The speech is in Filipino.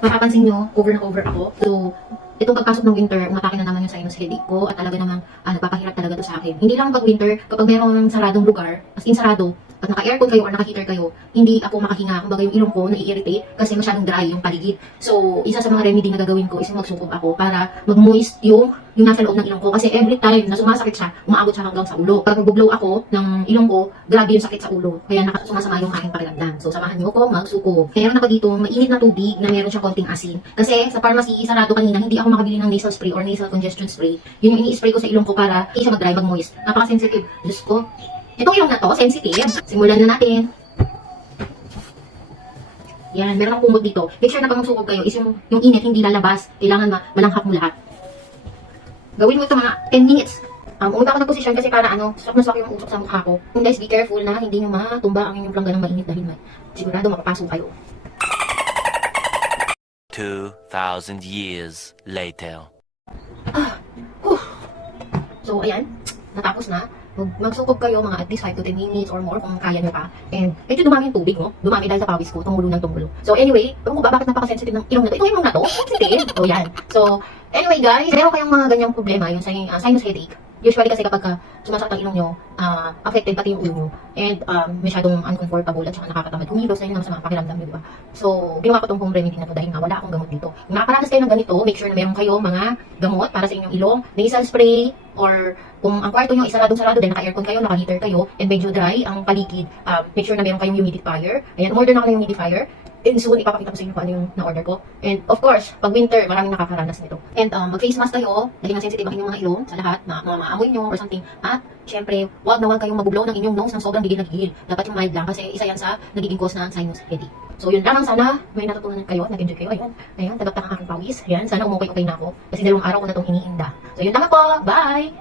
Mapapansin nyo, over na over ako. So, itong pagpasok ng winter, umatake na naman yung sinus headache ko at talaga namang nagpapahirap talaga to sa akin. Hindi lang pag winter, kapag merong saradong lugar, as in sarado, pag naka-aircon kayo or naka-heater kayo, hindi ako makahinga. Kumbaga yung ilong ko nai-irritate kasi masyadong dry yung paligid. So, isa sa mga remedy na gagawin ko is magsukob ako para mag-moist yung nasa loob ng ilong ko. Kasi every time na sumasakit siya, umaabot siya hanggang sa ulo. Pag mag-blow ako ng ilong ko, grabe yung sakit sa ulo. Kaya sumasama yung aking pakiramdam. So, samahan niyo ko magsukob. Meron ako dito mainit na tubig na meron siyang konting asin. Kasi sa pharmacy, sarado kanina, hindi ako makabili ng nasal spray or nasal congestion spray. Yun yung ini-spray ko sa ilong ko para hindi siya mag-dry, mag-moist. Napaka-sensitive. Diyos ko. Itong ilong na to, sensitive. Simulan na natin. Yan, meron akong kumot dito. Make sure na pag magsukob kayo is yung init hindi lalabas. Kailangan malanghap mo lahat. Gawin mo ito mga 10 minutes. Umunta ako ng posisyon kasi para swak na swak yung usok sa mukha ko. Guys, be careful na hindi nyo matumba ang inyong plangga ng mainit dahil sigurado mapapasok kayo. 2,000 years later. So, ayan. Natapos na. Magsukob kayo mga at least 5 to 10 minutes or more kung kaya nyo pa. And medyo dumami yung tubig, no? Dumami dahil sa pawis ko. Tumulo ng tumulo. So, anyway, kung ba bakit napaka-sensitive ng ilong na to? Itong ilong na to? Sensitive. O, yan. So, anyway guys, meron kayong mga ganyang problema, yung sinus headache. Usually kasi kapag sumasakit ang ilong nyo, affected pati yung ulo nyo. And masyadong uncomfortable at saka nakakatamad kumilos na yun naman sa mga pakiramdam nyo, diba? So, ginawa ko tong home remedy na to dahil nga wala akong gamot dito. Kung nakakaranas kayo ng ganito, make sure na meron kayo mga gamot para sa inyong ilong, nasal spray, or kung ang kwarto nyo isaradong-sarado dahil naka-aircon kayo, naka-heater kayo, and medyo dry ang paligid, make sure na meron kayong humidifier. Ayan, umorder na ako ng humidifier. And soon, ipapakita ko sa inyo kung ano yung na-order ko. And of course, pag winter, maraming nakakaranas nito. And mag-face mask kayo, dahil nga sensitive ang inyong mga ilong sa lahat, mga maamoy nyo or something. At syempre, huwag na huwag kayong mag-blow ng inyong nose ng sobrang gigil na gigil. Dapat yung mild lang kasi isa yan sa nagiging cause ng sinus headache. So yun lamang, sana may natutunan kayo, nag-enjoy kayo. Ayan, tagaptak ang aking pawis. Ayan, sana umukay-okay na ako. Kasi 2 araw ko na itong iniinda. So yun lamang po, bye!